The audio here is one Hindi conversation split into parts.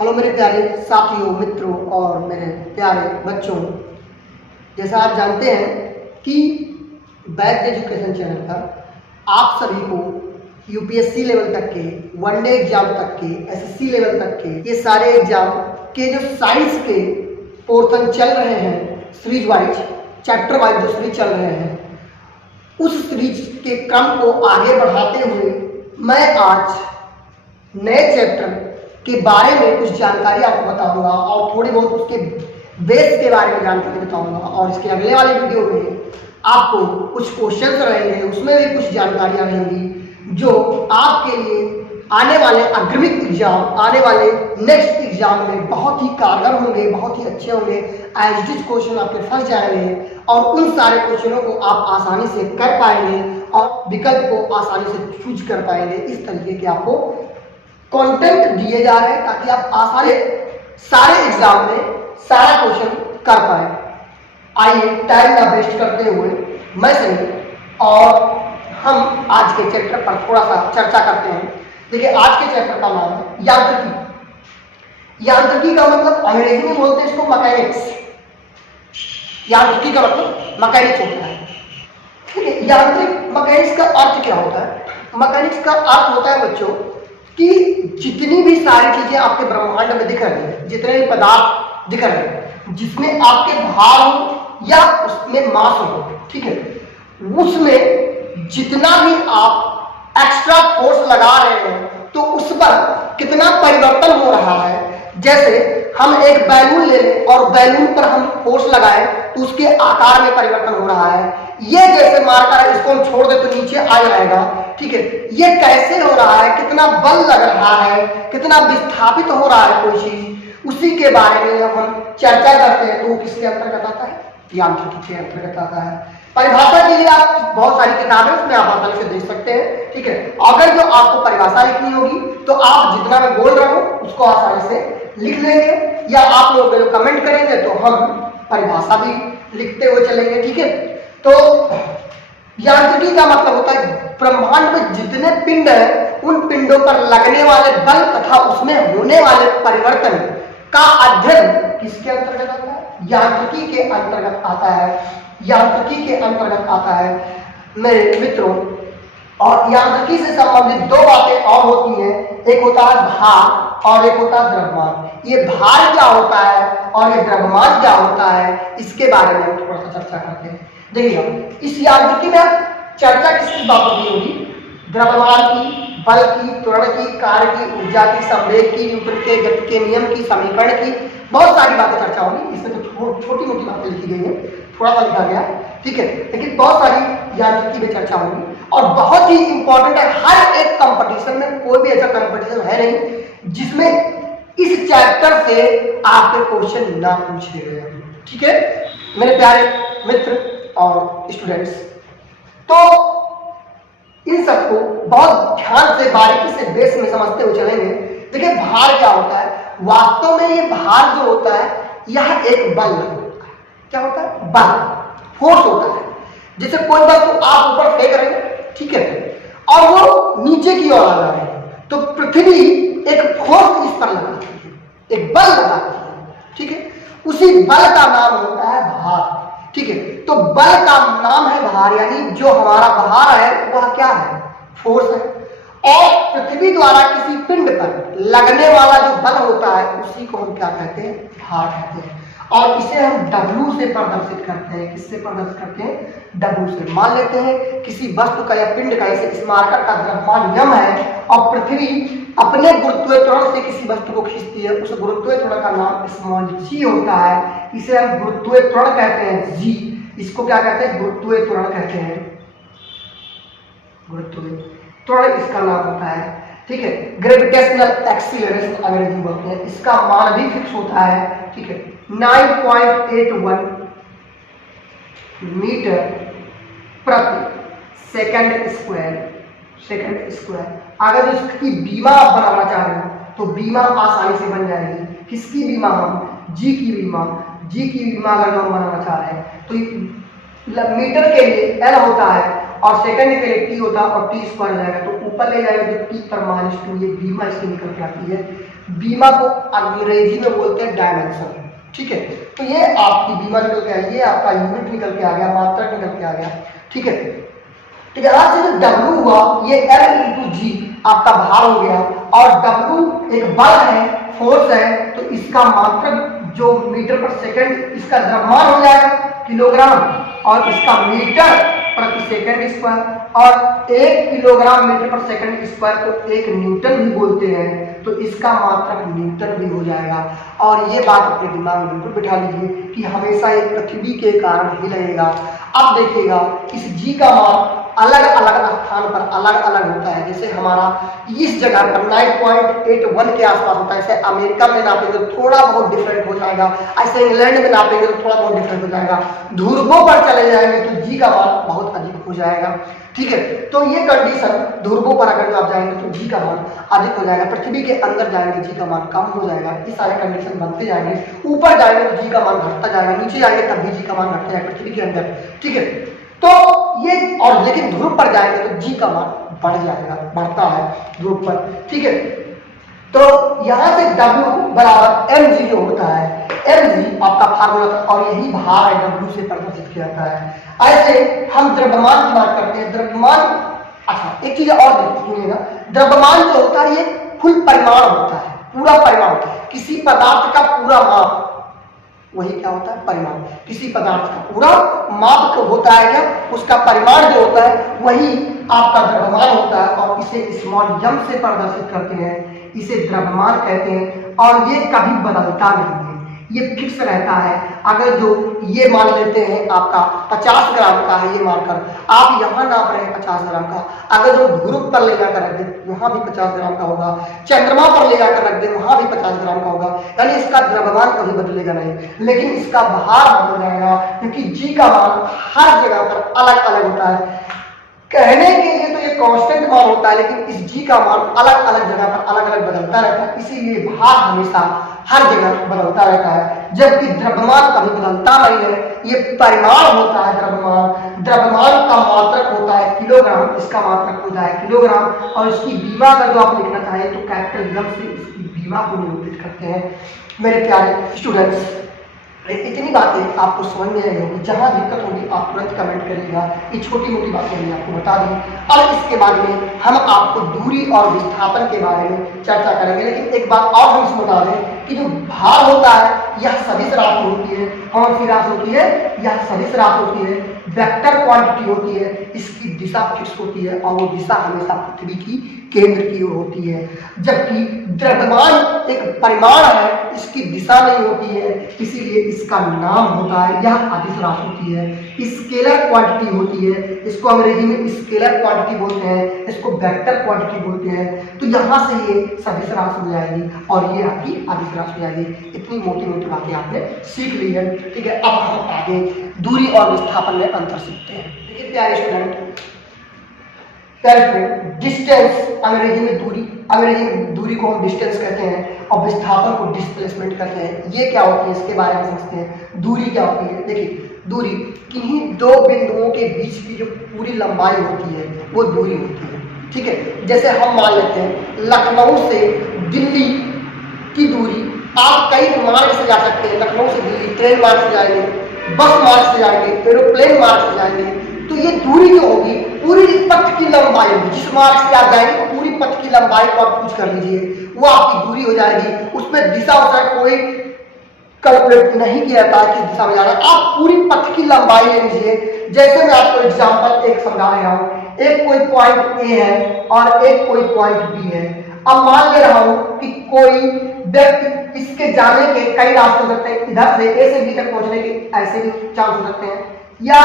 हेलो मेरे प्यारे साथियों, मित्रों और मेरे प्यारे बच्चों। जैसा आप जानते हैं कि बैक एजुकेशन चैनल पर आप सभी को यूपीएससी लेवल तक के, वनडे एग्जाम तक के, एसएससी लेवल तक के, ये सारे एग्जाम के जो साइंस के पोर्शन चल रहे हैं, सीरीज वाइज, चैप्टर वाइज जो सीरीज चल रहे हैं, उस सीरीज के क्रम को आगे बढ़ाते हुए मैं आज नए चैप्टर के बारे में कुछ जानकारी आपको बताऊंगा और थोड़ी बहुत उसके बेस के बारे में जानकारी बताऊंगा। और इसके अगले वाले वीडियो में आपको कुछ क्वेश्चंस रहेंगे, उसमें भी कुछ जानकारियां रहेंगी जो आपके लिए आने वाले अग्रिमिक एग्जाम, आने वाले नेक्स्ट एग्जाम में बहुत ही कारगर होंगे, बहुत ही अच्छे होंगे। एज इट इज क्वेश्चन आपके फंस जाएंगे और उन सारे क्वेश्चनों को आप आसानी से कर पाएंगे और विकल्प को आसानी से चूज कर पाएंगे। इस तरीके के आपको कंटेंट दिए जा रहे हैं ताकि आप आसानी सारे एग्जाम में सारा क्वेश्चन कर पाए। आइए टाइम ना वेस्ट करते हुए मैं सही और हम आज के चैप्टर पर थोड़ा सा चर्चा करते हैं। देखिए, आज के चैप्टर का नाम है यांत्रिकी। यांत्रिकी का मतलब अंग्रेजी में बोलते हैं इसको मैकेनिक्स। यांत्रिकी का मतलब मैकेनिक्स होता है। ठीक है, यांत्रिक मैकेनिक्स का अर्थ क्या होता है? मैकेनिक्स का अर्थ होता है बच्चों कि जितनी भी सारी चीजें आपके ब्रह्मांड में दिख रही है, जितने भी पदार्थ दिख रहे हैं, जिसमें आपके भार हो या उसमें मास हो, ठीक है, उसमें जितना भी आप एक्स्ट्रा फोर्स लगा रहे हैं तो उस पर कितना परिवर्तन हो रहा है। जैसे हम एक बैलून ले लें और बैलून पर हम फोर्स लगाएं तो उसके आकार में परिवर्तन हो रहा है। ये जैसे मार्कर है, इसको हम छोड़ दें तो नीचे आ जाएगा। ठीक है, ये कैसे हो रहा है, कितना बल लग रहा है, कितना विस्थापित हो रहा है कोई चीज, उसी के बारे में हम चर्चा करते हैं। तो वो किसके अंतर्गत आता है? यांत्रिकी के अंतर्गत आता है। परिभाषा के लिए आप बहुत सारी किताबें उसमें आप आसानी से देख सकते हैं। ठीक है, अगर जो आपको परिभाषा लिखनी होगी तो आप जितना मैं बोल रहा हूं उसको आसानी से लिख लेंगे या आप लोग जो कमेंट करेंगे तो हम परिभाषा भी लिखते हुए चलेंगे। ठीक है, तो यांत्रिकी का मतलब होता है ब्रह्मांड में जितने पिंड हैं उन पिंडों पर लगने वाले बल तथा उसमें होने वाले परिवर्तन का अध्ययन किसके अंतर्गत आता है? यांत्रिकी के अंतर्गत आता है। यांत्रिकी के अंतर्गत आता है मेरे मित्रों। और यांत्रिकी से संबंधित दो बातें और होती हैं, एक होता है भार और एक होता है द्रव्यमान। ये भार क्या होता है और ये द्रव्यमान क्या होता है, इसके बारे में हम थोड़ा सा चर्चा करते हैं। देखिएगा, इस यांत्रिकी में चर्चा किसकी बातों की होगी? द्रव्यमान की, बल की, त्वरण की, कार्य की, ऊर्जा की, संवेग की, न्यूटन के गति के नियम की, समीकरण की, बहुत सारी बातें चर्चा होगी। इसमें तो छोटी मोटी बातें लिखी गई है, थोड़ा सा लिखा गया, ठीक है, लेकिन बहुत सारी यांत्रिकी में चर्चा होगी और बहुत ही इंपॉर्टेंट है। हर एक कंपटीशन में कोई भी ऐसा कंपटीशन है नहीं जिसमें इस चैप्टर से आपके क्वेश्चन ना पूछे गए। ठीक है मेरे प्यारे मित्र और स्टूडेंट्स, तो इन सबको बहुत ध्यान से, बारीकी से, बेस में समझते हुए चलेंगे। देखिए, भार क्या होता है? वास्तव में ये भार जो होता है यह एक बल होता है। क्या होता है? बल, फोर्स होता है। जैसे कोई वस्तु आप ऊपर फेंक रहे हैं, ठीक है, और वो नीचे की ओर आ रहा है, तो पृथ्वी एक फोर्स इस पर लगाती है, एक बल लगाती है। ठीक है, उसी बल का नाम होता है भार। ठीक है, तो बल का नाम है भार, यानी जो हमारा भार है वह क्या है? फोर्स है। और पृथ्वी द्वारा किसी पिंड पर लगने वाला जो बल होता है उसी को हम क्या कहते हैं? भार कहते हैं। और इसे हम W से प्रदर्शित करते हैं। किससे प्रदर्शित करते हैं? W से। मान लेते हैं किसी वस्तु का या पिंड का, जैसे इस मार्कर का द्रव्यमान m है और पृथ्वी अपने गुरुत्वीय त्वरण से किसी वस्तु को खींचती है, उस गुरुत्वीय त्वरण का नाम स्मॉल g होता है। इसे हम गुरुत्वीय त्वरण कहते हैं, g। इसको क्या कहते हैं? गुरुत्वीय त्वरण कहते हैं। गुरुत्वीय त्वरण इसका नाम होता है। ठीक है, ग्रेविटेशनल एक्सीलरेशन अंग्रेजी बोलते हैं। इसका मान भी फिक्स होता है। ठीक है, 9.81 मीटर प्रति सेकंड स्क्वायर। अगर इसकी बीमा आप बनाना चाह रहे हो तो बीमा आसानी से बन जाएगी। किसकी बीमा? हम जी की बीमा। जी की बीमा अगर हम बनाना चाह रहे हैं तो मीटर के लिए एल होता है और सेकंड के लिए टी होता है और टी स्क्वायर जाएगा तो ऊपर ले जाएगा तो टी पर -2, ये बीमा इसकी निकल के आती है। बीमा को अंग्रेजी में बोलते हैं डायमेंशन। ठीक है, तो ये आपकी बीमा निकल के आई, ये आपका यूनिट निकल के आ गया, मात्रक निकल के आ गया। ठीक है, तो यहाँ से जो W हुआ ये L इंटू जी आपका भार हो गया, और W एक बल है, फोर्स है, तो इसका मात्रक जो मीटर पर सेकंड, इसका द्रव्यमान हो जाएगा किलोग्राम, और इसका मीटर प्रति सेकंड स्क्वायर, और 1 किलोग्राम मीटर पर सेकंड स्क्वायर को 1 न्यूटन भी बोलते हैं, तो इसका मात्रक न्यूटन भी हो जाएगा। और ये बात अपने दिमाग में बिल्कुल बिठा लीजिए कि हमेशा एक पृथ्वी के कारण ही लगेगा। अब देखिएगा इस जी का मान अलग अलग स्थान पर अलग अलग होता है। जैसे हमारा इस जगह पर 9.81 के आसपास होता है, ऐसे अमेरिका में नापेंगे तो थोड़ा बहुत डिफरेंट हो जाएगा, ऐसे इंग्लैंड में नापेंगे तो थोड़ा बहुत डिफरेंट हो जाएगा, ध्रुवों पर चले जाएंगे तो जी का मान बहुत अधिक हो जाएगा। ठीक है, तो ये कंडीशन, ध्रुवों पर अगर आप जाएंगे तो जी का मान अधिक हो जाएगा, पृथ्वी के अंदर जाएंगे जी का मान कम हो जाएगा, ये सारे कंडीशन बनते जाएंगे। ऊपर जाएंगे तो जी का मान घटता जाएगा, नीचे जाएंगे तब भी जी का मान घटता जाएगा पृथ्वी के अंदर। ठीक है, तो ये, और लेकिन ध्रुव पर जाएंगे तो जी का मान बढ़ जाएगा, बढ़ता है ध्रुव पर। ठीक है, तो यहां से W बराबर mg जो होता है, mg आपका फार्मूला, और यही भार है W से प्रदर्शित किया जाता है। ऐसे हम द्रव्यमान की बात करते हैं, द्रव्यमान, अच्छा एक चीज और सुनिएगा, द्रव्यमान जो होता है ये कुल परिमाण होता है, पूरा परिमाण, किसी पदार्थ का पूरा माप, वही क्या होता है, परिमाण। किसी पदार्थ का पूरा माप तो होता है क्या, उसका परिमाण जो होता है वही आपका द्रव्यमान होता है, और इसे स्मॉल m से प्रदर्शित करते हैं, इसे द्रव्यमान कहते हैं। और ये कभी बदलता नहीं है, ये फिक्स रहता है। अगर जो ये मान लेते हैं आपका 50 ग्राम का है, ये मानकर आप यहाँ नाप रहे हैं 50 ग्राम का, अगर जो ध्रुव पर ले जाकर रख दे वहां भी 50 ग्राम का होगा, चंद्रमा पर ले जाकर रख दे वहां भी 50 ग्राम का होगा, यानी इसका द्रव्यमान कभी बदलेगा नहीं, लेकिन इसका भार बदल जाएगा, क्योंकि जी का मान हर जगह पर अलग अलग होता है। कहने के लिए तो ये कांस्टेंट मान होता है, लेकिन इस जी का मान अलग अलग जगह पर अलग अलग बदलता रहता है, इसीलिए भार हमेशा हर जगह बदलता रहता है, जबकि द्रव्यमान कभी बदलता नहीं है, ये परिमाण होता है द्रव्यमान। द्रव्यमान का मात्रक होता है किलोग्राम, इसका मात्रक होता है किलोग्राम, और इसकी बीमा का जो आप लिखना चाहें तो कैपिटल M से इसकी बीमा को निरूपित करते हैं। मेरे प्यारे स्टूडेंट्स, इतनी बातें आपको समझ में आई होगी, जहां दिक्कत होगी आप तुरंत कमेंट करिएगा, ये छोटी मोटी बातें मैंने आपको बता दी। और इसके बाद में हम आपको दूरी और विस्थापन के बारे में चर्चा करेंगे, लेकिन एक बात और हम इसमें बता दें कि जो भार होता है यह सदिश राशि होती है। कौन सी राशि होती है, यह सदिश राशि होती है, वेक्टर क्वांटिटी होती है, इसकी दिशा फिक्स होती है, और वो दिशा हमेशा पृथ्वी की केंद्र की ओर होती है। जबकि द्रव्यमान एक परिमाण है, इसकी दिशा नहीं होती है, इसीलिए इसका नाम होता है, यह अदिश राशि होती है, स्केलर क्वांटिटी होती है, इसको अंग्रेजी में स्केलर क्वांटिटी बोलते हैं, इसको वेक्टर क्वांटिटी बोलते हैं। तो यहाँ से ये सदिश राशि हो जाएगी और ये आपकी अदिश राशि हो जाएगी। इतनी मोटी मोटी बातें आपने सीख ली है। ठीक है, अब हम आगे दूरी और विस्थापन में अंतर सीखते हैं। देखिए प्यारे स्टूडेंट, डिस्टेंस अंग्रेजी में दूरी, अंग्रेजी में दूरी को हम डिस्टेंस कहते हैं और विस्थापन को डिस्प्लेसमेंट कहते हैं। ये क्या होती है, इसके बारे में समझते हैं। दूरी क्या होती है, देखिए दूरी किन्हीं दो बिंदुओं के बीच की जो पूरी लंबाई होती है वो दूरी होती है। ठीक है, जैसे हम मान लेते हैं लखनऊ से दिल्ली की दूरी, आप कई मार्ग से जा सकते हैं, लखनऊ से दिल्ली ट्रेन मार्ग से जाएंगे, बस मार्ग से जाएंगे, एरोप्लेन मार्ग से जाएंगे, तो ये दूरी जो होगी पूरी पथ की लंबाई होगी। जिस मार्ग से आप जाएंगे पूरी पथ की लंबाई को आप चूज कर लीजिए, वो आपकी दूरी हो जाएगी। उसमें दिशा होता है, कोई कैलकुलेट नहीं किया जाता है किस दिशा में जाना है, आप पूरी पथ की लंबाई ले लीजिए। जैसे मैं आपको एग्जांपल एक समझा रहा हूँ, एक कोई पॉइंट ए है और एक कोई पॉइंट बी है। अब मान ले रहा हूं कि कोई व्यक्ति इसके जाने के कई रास्ते हो सकते हैं, इधर से ए से बी तक पहुंचने के ऐसे भी चांस हो सकते हैं, या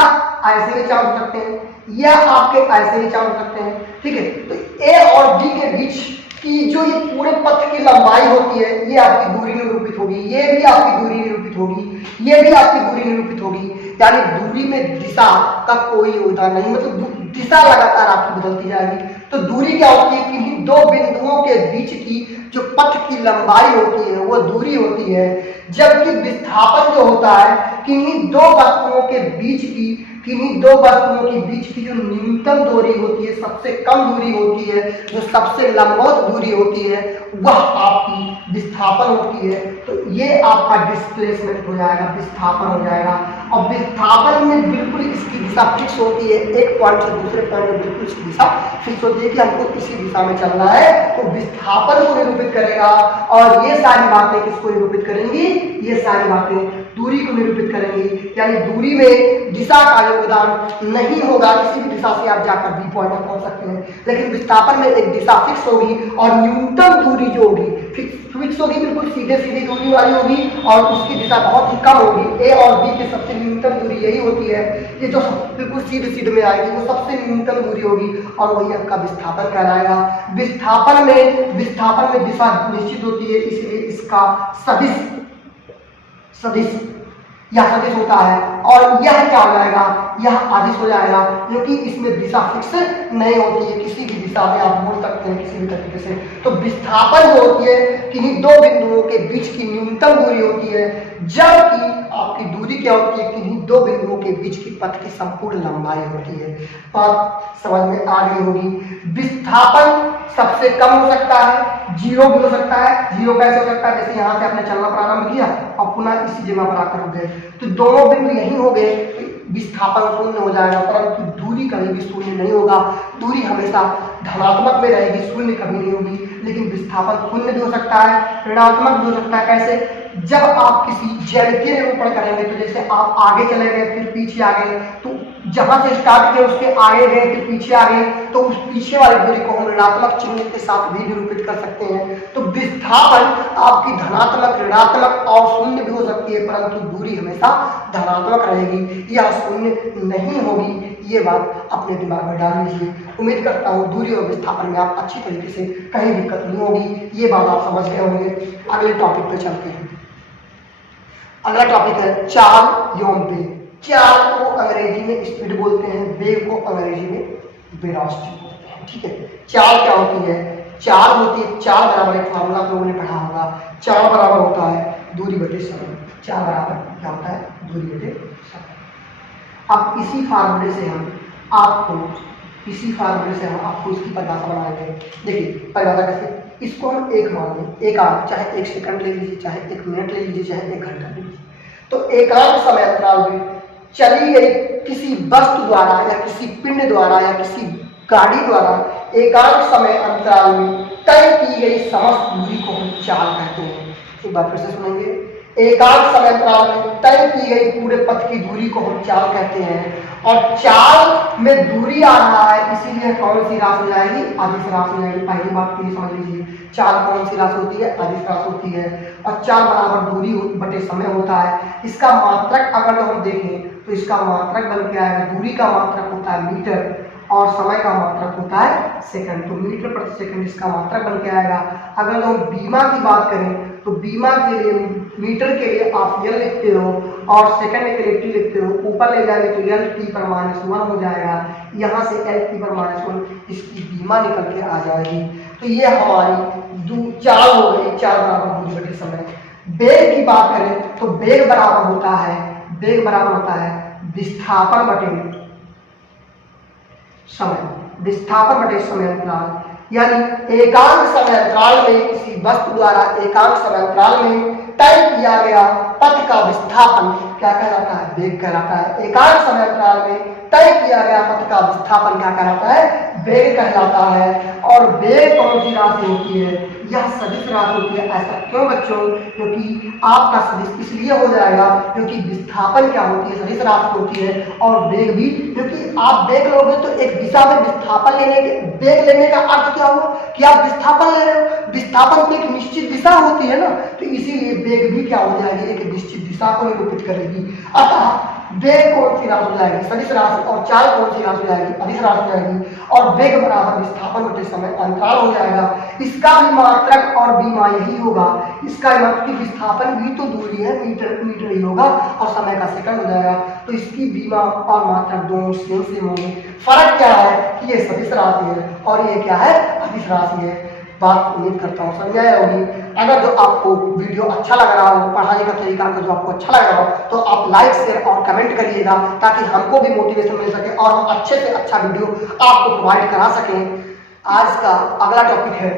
ऐसे भी चांस हो सकते हैं, या आपके ऐसे भी चांस हो सकते हैं। ठीक है, तो ए और बी के बीच की जो ये पूरे पथ की लंबाई होती है ये आपकी दूरी निरूपित होगी, ये भी आपकी दूरी निरूपित होगी, ये भी आपकी दूरी निरूपित होगी। यानी दूरी में दिशा का कोई योगदान नहीं, मतलब दिशा लगातार आपकी बदलती जाएगी। तो दूरी क्या होती है, किन्हीं दो बिंदुओं के बीच की जो पथ की लंबाई होती है वो दूरी होती है। जबकि विस्थापन जो होता है किन्हीं दो वस्तुओं के बीच की किन्हीं दो वस्तुओं के बीच की जो न्यूनतम दूरी होती है, सबसे कम दूरी होती है, जो सबसे लंबवत दूरी होती है, वह आपकी विस्थापन होती है। तो ये आपका डिस्प्लेसमेंट हो जाएगा, विस्थापन हो जाएगा। और विस्थापन में बिल्कुल इसकी दिशा फिक्स होती है, एक पॉइंट से दूसरे पॉइंट में बिल्कुल इसकी दिशा फिक्स होती है कि हमको इसी दिशा में चलना है। तो विस्थापन को निरूपित करेगा। और ये सारी बातें किसको निरूपित करेंगी? ये सारी बातें दूरी को निरूपित करेंगी। यानी दूरी में दिशा का योगदान नहीं होगा, किसी भी दिशा से आप जाकर बी पॉइंट पर पहुंच सकते हैं, लेकिन विस्थापन में एक दिशा फिक्स होगी और न्यूनतम दूरी जो होगी फिक्स होगी, बिल्कुल सीधे सीधी दूरी वाली होगी और उसकी दिशा बहुत ही कम होगी। ए और बी की सबसे न्यूनतम दूरी यही होती है, ये जो बिल्कुल सीधे सीधे में आएगी वो सबसे न्यूनतम दूरी होगी और वही आपका विस्थापन कहलाएगा। विस्थापन में दिशा निश्चित होती है, इसलिए इसका सदिश होता है। और यह क्या हो जाएगा? यह आदिश हो जाएगा, क्योंकि इसमें दिशा फिक्स नहीं होती है, किसी भी दिशा में आप बोल सकते हैं किसी भी तरीके से। तो विस्थापन जो होती है किन्हीं दो बिंदुओं के बीच की न्यूनतम दूरी होती है, जबकि आपकी दूरी क्या होती है? किन्हीं दो बिंदुओं के बीच की पथ की संपूर्ण लंबाई होती है। बात समझ में आ गई होगी। विस्थापन सबसे कम हो सकता है, जीरो भी हो सकता है। जीरो कैसे हो सकता है? जैसे यहाँ से आपने चलना प्रारंभ किया और पुनः इसी जगह पर आकर रुक गए, तो दोनों बिंदु यही हो गए, विस्थापन शून्य हो जाएगा, परंतु दूरी कभी भी शून्य नहीं होगा। दूरी हमेशा धनात्मक में रहेगी, शून्य कभी नहीं होगी। लेकिन विस्थापन शून्य भी हो सकता है, ऋणात्मक भी हो सकता है। कैसे? जब आप किसी ज्यामितीय निरूपण करेंगे, तो जैसे आप आगे चले गए फिर पीछे आ गए, तो जहां से स्टार्ट किया उसके आगे गए फिर पीछे आ गए, तो उस पीछे वाली दूरी को हम ऋणात्मक चिन्ह के साथ भी निरूपित कर सकते हैं। तो विस्थापन आपकी धनात्मक, ऋणात्मक और शून्य भी हो सकती है, परंतु दूरी हमेशा धनात्मक रहेगी, यह शून्य नहीं होगी। ये बात अपने दिमाग में डाल लीजिए। उम्मीद करता हूँ दूरी और विस्थापन में आप अच्छी तरीके से कहीं दिक्कत नहीं होगी, ये बात आप समझ गए होंगे। अगले टॉपिक पे चलते हैं। अगला टॉपिक है चाल एवं वेग। चाल को अंग्रेजी में स्पीड बोलते हैं, वेग को अंग्रेजी में वेलोसिटी बोलते हैं। ठीक है, चाल क्या होती है? चाल होती है, चाल बराबर एक फार्मूला आप लोगों ने पढ़ा होगा, चाल बराबर होता है दूरी बटे समय। चाल बराबर क्या होता है? दूरी बटे समय। अब इसी फार्मूले से हम आपको इसकी परिभाषा बनाएंगे। देखिए परिभाषा कैसे, इसको हम एक मान लें, एक आंक, चाहे 1 सेकंड ले लीजिए, चाहे 1 मिनट ले लीजिए, चाहे 1 घंटा ले लीजिए। तो एकांक समय अंतराल में चली गई किसी वस्तु द्वारा या किसी पिंड द्वारा या किसी गाड़ी द्वारा एकांक समय अंतराल में तय की गई समस्त दूरी को हम चाल कहते हैं। एक बार फिर से सुनेंगे। एकांक समय अंतराल में तय की गई पूरे पथ की दूरी को हम चाल कहते हैं। और चाल में दूरी आ रहा है, इसीलिए कौन सी राशि हो जाएगी? अदिश राशि हो जाएगी। पहली बात ये समझ लीजिए, चाल कौन सी राशि होती है? अदिश राशि होती है। और चाल बराबर दूरी बटे समय होता है। इसका मात्रक अगर हम देखें तो इसका मात्रक बन के आएगा, दूरी का मात्रक होता है मीटर और समय का मात्रक होता है सेकंड। तो मीटर प्रति सेकंड इसका मात्रक बन के आएगा। अगर हम बीमा की बात करें तो बीमा के लिए मीटर के लिए आप एल लिखते हो और सेकंड के लिए टी लिखते हो, ऊपर ले जाएंगे तो एल टी पर -1 हो जाएगा, यहाँ से एल टी पर -1 इसकी बीमा निकल के आ जाएगी। तो ये हमारी चाल हो गई, चाल बराबर दूरी बटे समय। वेग की बात करें तो वेग बराबर होता है विस्थापन बटे समय अंतराल। यानी एकांक समय अंतराल में किसी वस्तु द्वारा एकांक समय अंतराल में तय किया गया पथ का विस्थापन क्या कहलाता है? वेग कहलाता है। एकांक समय अंतराल में तय किया गया पथ का विस्थापन क्या कहलाता है? वेग कहलाता है। और वेग कौन सी राशि होती है? यह सदिश राशि होती है। ऐसा क्यों बच्चों? क्योंकि आपका सदिश इसलिए हो जाएगा क्योंकि विस्थापन क्या होती है? सदिश राशि होती है। और वेग भी, क्योंकि आप वेग लोगे तो एक दिशा में विस्थापन वेग लेने का अर्थ क्या हुआ कि आप विस्थापन ले रहे हो। विस्थापन में एक निश्चित दिशा होती है ना, तो इसीलिए वेग भी क्या हो जाएगी? एक निश्चित दिशा को निरूपित करेगी। अतः वेग कौन सी राशि हो जाएगी? सदिश राशि। और चाल कौन सी राशि हो जाएगी? अदिश राशि हो जाएगी। और वेग बराबर विस्थापन बटे समय अंतराल हो जाएगा। इसका भी मात्रक और बीमा यही होगा। इसका मतलब विस्थापन भी तो दूरी है, मीटर ही होगा और समय का सेकंड हो जाएगा। तो इसकी बीमा और मात्रक दोनों सेम होंगे। फर्क क्या है कि ये सदिश राशि है और ये क्या है? अदिश राशि है। बात उम्मीद करता हूँ समझ आया होगी। अगर जो आपको वीडियो अच्छा लग रहा हो, पढ़ाने का तरीका को जो आपको अच्छा लग रहा हो, तो आप लाइक शेयर और कमेंट करिएगा, ताकि हमको भी मोटिवेशन मिल सके और हम अच्छे से अच्छा वीडियो आपको प्रोवाइड करा सकें। आज का अगला टॉपिक है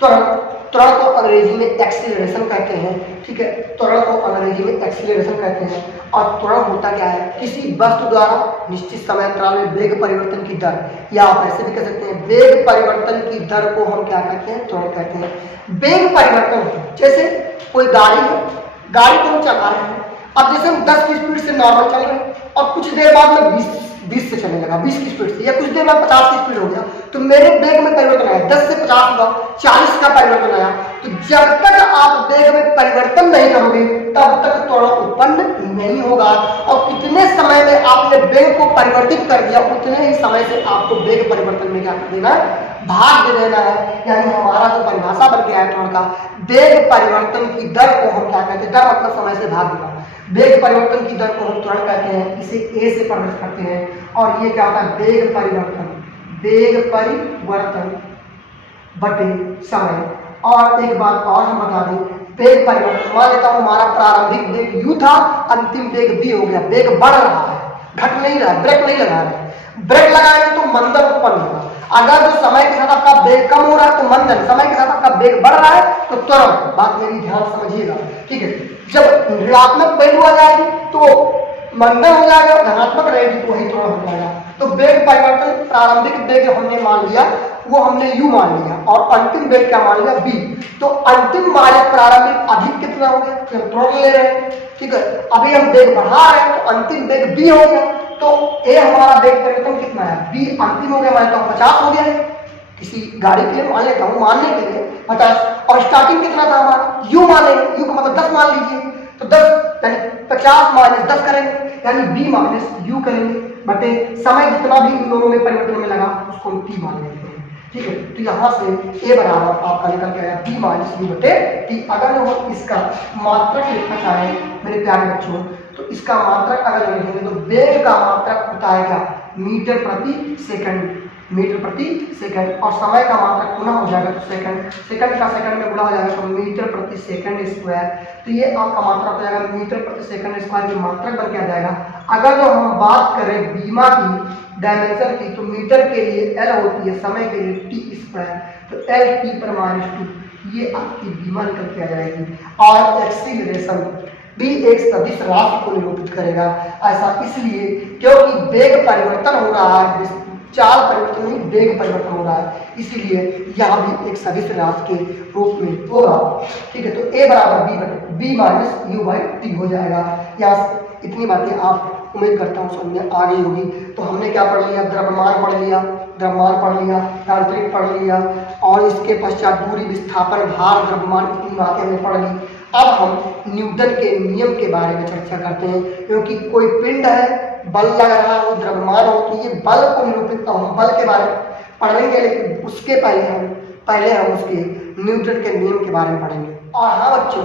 त्वरण। त्वरण को अंग्रेजी में एक्सीलरेशन कहते हैं, ठीक है। त्वरण को अंग्रेजी में एक्सीलरेशन कहते हैं। और त्वरण होता क्या है? किसी वस्तु द्वारा निश्चित समय अंतराल में वेग परिवर्तन की दर, या आप ऐसे भी कह सकते हैं वेग परिवर्तन की दर को हम क्या कहते हैं? त्वरण कहते हैं। वेग परिवर्तन, जैसे कोई गाड़ी है, गाड़ी को हम चला रहे हैं, अब जैसे हम 10 की स्पीड से नॉर्मल चल रहे हैं और कुछ देर बाद में 20 से चलने लगा, 20 की स्पीड से, या कुछ देर बाद 50 की स्पीड हो गया, तो मेरे वेग में परिवर्तन आया, 10 से 50 हुआ, 40 का परिवर्तन आया। तो जब तक आप वेग में परिवर्तन नहीं करोगे तब तक त्वरण उत्पन्न नहीं होगा। और कितने समय में आपने वेग को परिवर्तित कर दिया, उतने ही समय से आपको वेग परिवर्तन में क्या कर देना है? भाग दे देना है। यानी हमारा जो परिभाषा बन गया है त्वरण का, वेग परिवर्तन की दर को हम क्या कहते हैं? दर मतलब समय से भाग देना। वेग परिवर्तन की दर को हम त्वरण कहते हैं। इसे ए से प्रदर्शित करते हैं। और ये क्या होता है? वेग परिवर्तन, वेग परिवर्तन बटे समय। और एक बात और हम बता दें, वेग परिवर्तन, मान लेता हूं हमारा प्रारंभिक वेग u था, अंतिम वेग v हो गया, वेग बढ़ रहा है, घट नहीं रहा है, ब्रेक नहीं लगा रहे हैं। ब्रेक लगाएंगे तो मंदन उत्पन्न होगा। अगर जो समय के साथ आपका वेग कम हो रहा है तो मंदन, समय के साथ आपका वेग बढ़ रहा है तो त्वरण। बात मेरी ध्यान समझिएगा, ठीक है। जब ऋणात्मक वैल्यू आ जाएगी तो मंदन हो जाएगा, धनात्मक रहेगी तो वही त्वरण हो जाएगा। तो वेग परिवर्तन, प्रारंभिक वेग हमने मान लिया, वो हमने u मान लिया, और अंतिम वेग क्या मान लिया? v। तो अंतिम माइनस प्रारंभिक अधिक कितना हो गया? तो त्वरण ले रहे हैं, ठीक है। अभी हम वेग बढ़ा रहे हैं तो अंतिम वेग v हो गया, तो a हमारा वेग परिवर्तन कितना है? v अंतिम हो गया, मान लो 50 हो गया है, किसी गाड़ी के लिए मान लेता हूँ, मानने के लिए 50। और स्टार्टिंग कितना था हमारा? u मानेंगे, u का मतलब 10 मान लीजिए, तो 10 यानी 50 माइनस 10 करेंगे, यानी v माइनस u करेंगे, बटे समय जितना भी इन दोनों में परिवर्तन में लगा उसको हम t मान लेते हैं, ठीक है। तो यहाँ से a बराबर आपका निकल के आया b माइनस u बटे t। अगर हम इसका मात्रक लिखना चाहें मेरे प्यारे बच्चों, तो इसका मात्रक अगर लिखेंगे तो वेग का मात्रक होता है क्या? मीटर प्रति सेकंड, मीटर प्रति सेकंड। और समय का मात्रक गुना हो जाएगा तो सेकंड, सेकंड का सेकंड में गुना हो जाएगा तो मीटर प्रति सेकंड स्क्वायर। तो ये आपका मात्रक हो जाएगा मीटर प्रति सेकंड स्क्वायर की मात्रक बन के आ जाएगा। अगर जो हम बात करें बीमा की, डायमेंशन की, तो मीटर के लिए एल होती है, समय के लिए टी स्क्वायर, तो एल टी पर माइनस 2, ये आपकी बीमा निकल के आ जाएगी। और एक्सीलरेशन भी एक सदिश राशि को निरूपित करेगा। ऐसा इसलिए क्योंकि वेग परिवर्तन हो रहा है, चाल परिवर्तन नहीं, वेग परिवर्तन हो रहा है, इसीलिए यहाँ भी एक सदिश राशि के रूप में होगा, ठीक है। तो a बराबर b बटे b minus u by T हो जाएगा। यहाँ इतनी बातें आप उम्मीद करता हूँ समझ में आ गई होगी। तो हमने क्या पढ़ लिया? द्रव्यमान पढ़ लिया, द्रव्यमान पढ़ लिया, यांत्रिक पढ़ लिया, और इसके पश्चात दूरी, विस्थापन, भार, द्रव्यमान, इतनी बातें हमने पढ़ ली। अब हम न्यूटन के नियम के बारे में चर्चा करते हैं, क्योंकि कोई पिंड है, बल लग रहा हो, द्रव्यमान हो, तो ये बल को निरूपित, हम बल के बारे में पढ़ेंगे, लेकिन उसके पहले हम उसके न्यूटन के नियम के बारे में पढ़ेंगे। और हाँ बच्चों,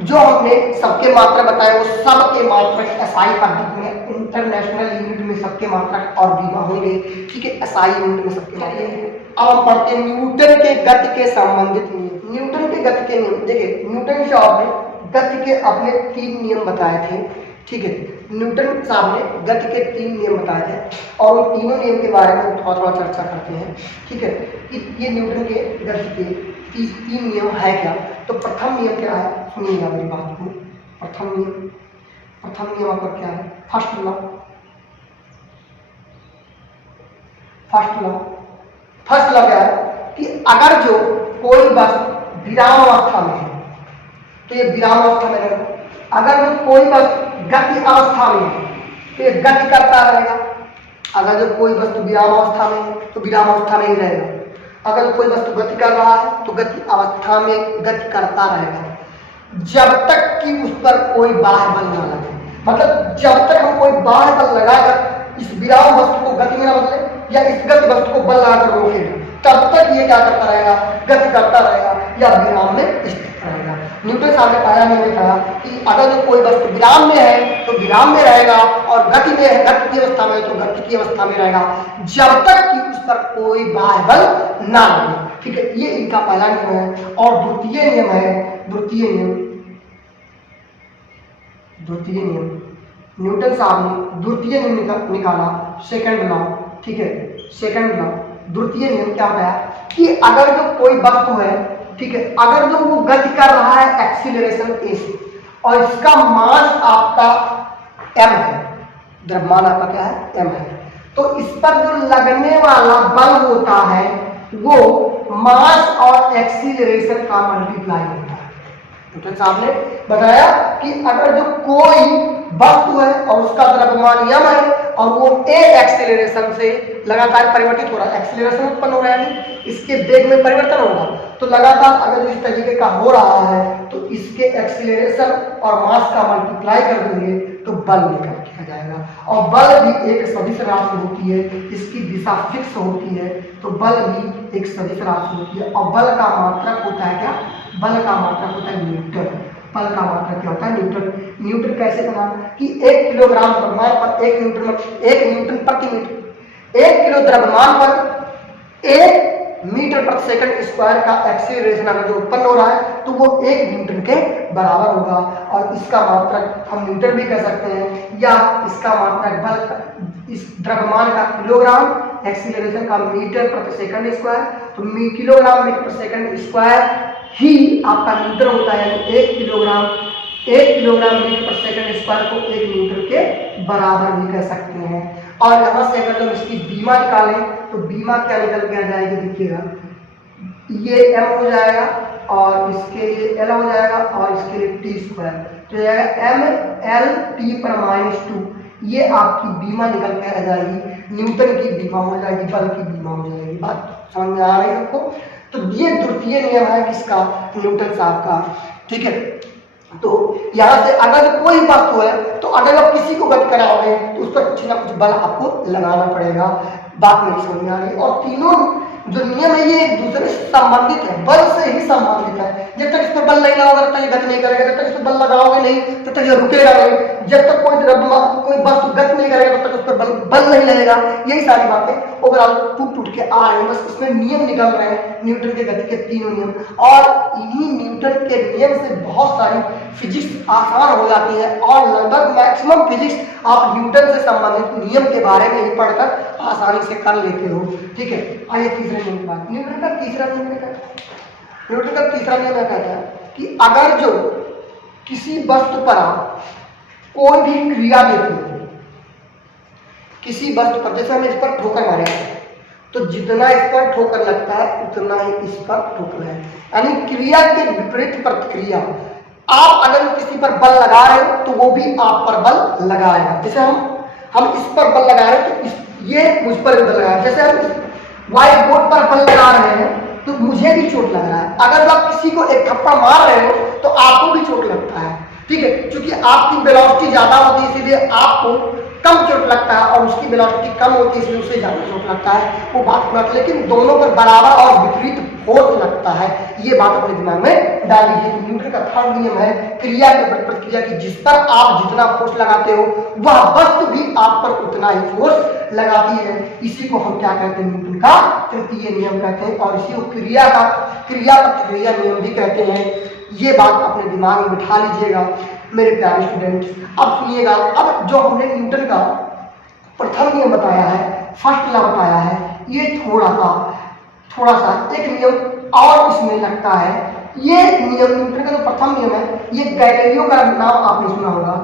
जो हमने सबके मात्रक बताए वो सबके मात्रक एसआई पद्धति में, इंटरनेशनल यूनिट में सबके मात्रक और बीमा होंगे, ठीक है। एसआई यूनिट में सबके मात्रक। अब हम पढ़ते हैं न्यूटन के गति के संबंधित नियम। न्यूटन के गति के नियम, देखिए न्यूटन साहब ने गति के अपने 3 नियम बताए थे, ठीक है। न्यूटन साहब ने गति के 3 नियम बताए थे, और उन तीनों नियम के बारे में थोड़ा थोड़ा चर्चा करते हैं, ठीक है। कि ये न्यूटन के गति के 3 नियम है क्या? तो प्रथम नियम क्या है? सुनिएगा मेरी बात को। प्रथम नियम आपका क्या है? फर्स्ट लॉ क्या है कि अगर जो कोई वस्तु विराम अवस्था में है, तो ये विराम अवस्था में रहेगा। अगर जो कोई वस्तु गति अवस्था में है तो ये गति करता रहेगा। अगर जो कोई वस्तु विराम अवस्था में है तो विराम अवस्था में ही रहेगा। अगर कोई वस्तु गति कर रहा है तो गति अवस्था में गति करता रहेगा, जब तक कि उस पर कोई बाह्य बल ना लगे। मतलब जब तक हम कोई बाह्य बल लगाकर इस विराम वस्तु को गति में ना बदले, या इस गति वस्तु को बल लगाकर रोके, तब तक ये क्या करता रहेगा? गति करता रहेगा या विराम में स्थित रहेगा। न्यूटन साहब ने पहला नियम बताया कि अगर जो कोई वस्तु विराम में है तो विराम में रहेगा, और गति में है, गति की अवस्था में है तो गति की अवस्था में रहेगा, जब तक कि उस पर कोई बाह्य बल ना लगे। ठीक है, ये इनका पहला नियम है। और द्वितीय नियम है, द्वितीय नियम न्यूटन साहब ने द्वितीय नियम निकाला, सेकंड लॉ। ठीक है, सेकंड लॉ, द्वितीय नियम क्या बताया कि अगर जो कोई वस्तु है, ठीक है, अगर जो वो गति कर रहा है एक्सीलरेशन ए से, और इसका मास आपका m है, द्रव्यमान आपका क्या है, m है, तो इस पर जो लगने वाला बल होता है वो मास और एक्सीलरेशन का मल्टीप्लाई होता है। न्यूटन साहब ने बताया कि अगर जो कोई वस्तु है और उसका द्रव्यमान m है और वो a एक्सेलरेशन से लगातार परिवर्तित हो रहा है, एक्सेलरेशन उत्पन्न हो रहा है, इसके वेग में परिवर्तन होगा, तो लगातार अगर इस तरीके का हो रहा है तो इसके एक्सेलरेशन और मास का मल्टीप्लाई कर देंगे तो बल निकल के आ जाएगा। और बल भी एक सदिश राशि होती है, इसकी दिशा फिक्स होती है, तो बल भी एक सदिश राशि होती है। और बल का मात्रक होता है क्या, बल का मात्रक होता है न्यूटन। बल का मात्रक क्या होता है, न्यूटन। न्यूटन कैसे बना कि 1 किलोग्राम द्रव्यमान पर 1 न्यूटन प्रति मीटर, 1 किलो द्रव्यमान पर 1 मीटर प्रति सेकंड स्क्वायर का एक्सीलरेशन अगर जो उत्पन्न हो रहा है तो वो 1 न्यूटन के बराबर होगा। और इसका मात्रक हम न्यूटन भी कह सकते हैं, या इसका मात्रक बल का, इस द्रव्यमान का किलोग्राम, एक्सीलरेशन का मीटर प्रति सेकंड स्क्वायर, तो किलोग्राम मीटर प्रति सेकंड स्क्वायर ही आपका न्यूटन होता है। 1 किलोग्राम मीटर प्रति सेकंड स्क्वायर को 1 न्यूटन के बराबर भी कह सकते हैं। और यहाँ से अगर हम इसकी बीमा निकालें तो बीमा क्या निकल के आ जाएगी, देखिएगा, ये m हो जाएगा और इसके लिए l हो जाएगा और इसके लिए t स्क्वायर, तो जाएगा m l t पर -2। ये आपकी बीमा निकल के आ जाएगी, न्यूटन की बीमा हो जाएगी, बल की बीमा हो जाएगी। बात समझ में आ रही है आपको? तो ये द्वितीय नियम है किसका, न्यूटन साहब का। ठीक है, तो यहाँ से अगर कोई वस्तु है तो अगर आप किसी को गति कराओगे तो उस पर कुछ ना कुछ बल आपको लगाना पड़ेगा। बात मेरी समझ में आ रही है? और तीनों जो नियम है ये एक दूसरे से संबंधित है, बल से ही संबंधित है। जब तक इस पर बल नहीं लगाओगे तब तक ये गति नहीं करेगा, जब तक इस पर बल लगाओगे नहीं तब तक ये रुकेगा नहीं, जब तक कोई वस्तु गति नहीं करेगा तब तक उस पर बल नहीं लगेगा। यही सारी बातें ओवरऑल टूट के आ रही है, बस इसमें नियम निकल रहे हैं, न्यूटन के गति के तीनों नियम। और इन्हीं न्यूटन के नियम से बहुत सारी फिजिक्स आसान हो जाती है, और लगभग मैक्सिमम फिजिक्स आप न्यूटन से संबंधित नियम के बारे में ही पढ़कर आसानी से कर लेते हो। ठीक है, आइए तीसरे नियम की बात। न्यूटन का तीसरा नियम क्या है? न्यूटन का तीसरा नियम कहता है कि अगर जो किसी वस्तु पर आप कोई भी क्रिया देते हो, किसी वस्तु पर, जैसे हम इस पर ठोकर मारे तो जितना इस पर ठोकर लगता है उतना ही इस पर ठोकर है, यानी क्रिया के विपरीत प्रतिक्रिया। आप अगर किसी पर बल लगा रहे हो तो वो भी आप पर बल लगाएगा। जैसे हम इस पर बल लगा रहे हैं तो ये मुझ पर बल लगाएगा। जैसे हम व्हाइट बोर्ड पर बल लगा रहे हैं तो मुझे भी चोट लग रहा है। अगर आप किसी को एक थप्पड़ मार रहे हो तो आपको भी चोट लगता है। ठीक है, क्योंकि आपकी वेलोसिटी ज्यादा होती है इसलिए आपको कम चोट लगता है, और उसकी वेलोसिटी कम होती है इसलिए उसे ज्यादा चोट लगता है। वो बात बात, लेकिन दोनों पर बराबर और विपरीत फोर्स लगता है। ये बात अपने दिमाग में डाल लीजिए। न्यूटन का थर्ड नियम है क्रिया के प्रतिक्रिया की, जिस पर आप जितना फोर्स लगाते हो वह वस्तु भी आप पर उतना ही फोर्स लगाती है। इसी को हम क्या कहते हैं, न्यूटन का तृतीय नियम कहते हैं, और इसी को क्रिया प्रतिक्रिया नियम भी कहते हैं। ये बात अपने दिमाग में बिठा लीजिएगा मेरे प्यारे स्टूडेंट्स। अब सुनिएगा, अब जो हमने न्यूटन का प्रथम नियम बताया है, फर्स्ट लॉ बताया है, ये थोड़ा सा एक नियम और इसमें लगता है। ये नियम न्यूटन का जो प्रथम नियम है, ये गैलीलियो का नाम आपने सुना होगा,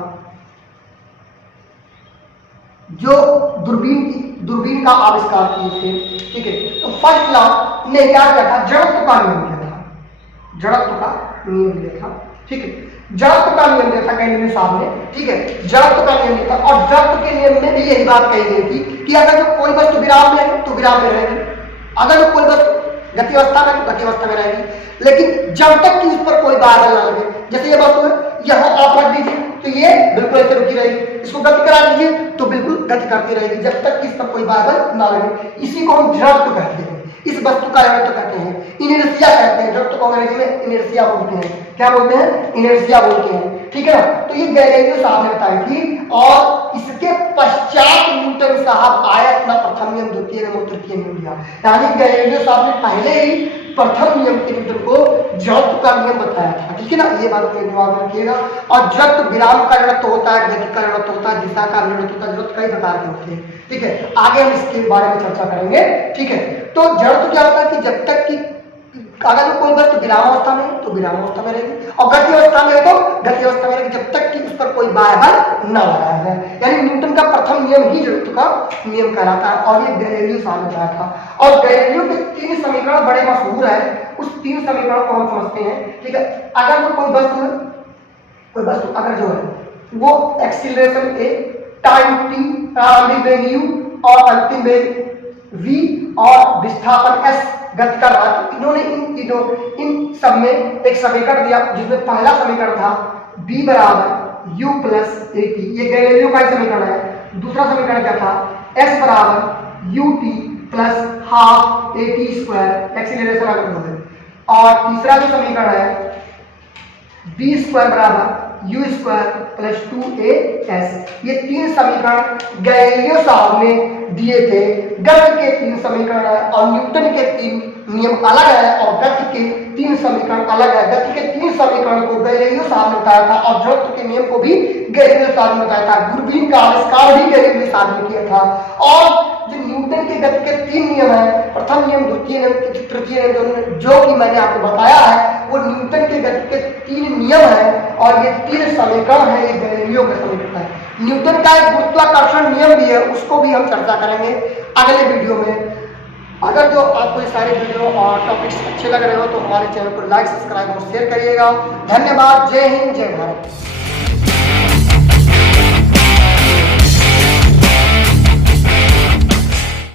जो दूरबीन का आविष्कार किए थे। ठीक है, तो फर्स्ट लॉ ने क्या किया था, जड़त्व का नियम दिया था, जड़त्व का नियम दिया था। ठीक है, जड़त्व का नियम दिया था गैलीलियो साहब ने। ठीक है, जड़त्व का नियम दिया था, और जड़त्व के नियम में भी यही बात कही गई थी कि अगर जो कोई वस्तु विराम में है तो विराम में रहेगी, अगर जो कोई वस्तु गति अवस्था में तो गति अवस्था में रहेगी, लेकिन जब तक कि उस पर कोई बाधा ना लगे। जैसे ये वस्तु है, यहाँ आप रख दीजिए तो ये बिल्कुल ऐसे रुकी रहेगी, इसको गति करा दीजिए तो बिल्कुल गति करती रहेगी, जब तक कि इस पर कोई बाधा ना लगे। इसी को हम जड़त्व कहते हैं। इस वस्तु का जड़त्व कहते हैं, इनर्शिया कहते हैं, जड़त्व को अंग्रेजी में इनर्शिया बोलते हैं। क्या बोलते हैं? इनर्शिया बोलते हैं, ठीक है ना। तो ये गैलीलियो साहब ने बताई थी, और इसके पश्चात न्यूटन साहब आए, अपना प्रथम नियम, द्वितीय नियम और तृतीय नियम दिया। यानी गैलीलियो साहब ने पहले ही प्रथम नियम के न्यूटन को जड़त्व का नियम बताया था, ठीक है ना। ये बात को दिमाग में रखिएगा। और जड़त्व विराम का जड़त्व होता है, गति का जड़त्व होता है, दिशा का जड़त्व होता है, जड़त्व कई प्रकार के होते हैं, ठीक है। आगे हम इसके बारे में चर्चा करेंगे, ठीक है। तो जड़त्व क्या होता है कि जब तक कि अगर कोई वस्तु विरामावस्था में है तो विरामावस्था में रहेगी, और गति अवस्था में है तो गति अवस्था में रहेगी, जब तक कि उस पर कोई बाह्य बल न लगाया जाए। यानी न्यूटन का प्रथम नियम ही जड़त्व का नियम कहलाता है, और ये गैलीलियो साहब ने बताया था। और गैलीलियो के 3 समीकरण बड़े मशहूर हैं, उस 3 समीकरणों को हम समझते हैं, ठीक है। अगर तो कोई वस्तु अगर जो है वो एक्सीलरेशन a, टाइम t, प्रारंभिक वेग u और अंतिम वेग v और विस्थापन s, गति का भाग, इन्होंने इन सब में एक समीकरण दिया, जिसमें पहला समीकरण था b बराबर u प्लस at, ये गैलीलियो का समीकरण है। दूसरा समीकरण क्या था? s बराबर ut plus half at square, acceleration अगर बोले। और तीसरा जो समीकरण है b स्क्वायर बराबर u स्क्वायर प्लस 2as, ये 3 समीकरण गैलीलियो साहब ने दिए थे। गति के 3 समीकरण है और न्यूटन के 3 नियम अलग है, और गति के 3 समीकरण अलग है। गति के 3 समीकरण को गैलीलियो साहब ने बताया था, और जड़त्व के नियम को भी गैलीलियो साहब ने बताया था। दूरबीन का आविष्कार भी गैलीलियो साहब ने किया था। और जो न्यूटन के गति के 3 नियम है, प्रथम नियम, द्वितीय नियम, तृतीय नियम, जो कि मैंने आपको बताया है, वो न्यूटन के गति के 3 नियम है, और ये 3 समीकरण है, ये गैलीलियो का समीकरण है। न्यूटन का एक गुरुत्वाकर्षण नियम भी है, उसको भी हम चर्चा करेंगे अगले वीडियो में। अगर जो आपको ये सारे वीडियो और टॉपिक्स अच्छे लग रहे हो तो हमारे चैनल को लाइक, सब्सक्राइब और शेयर करिएगा। धन्यवाद। जय हिंद, जय भारत।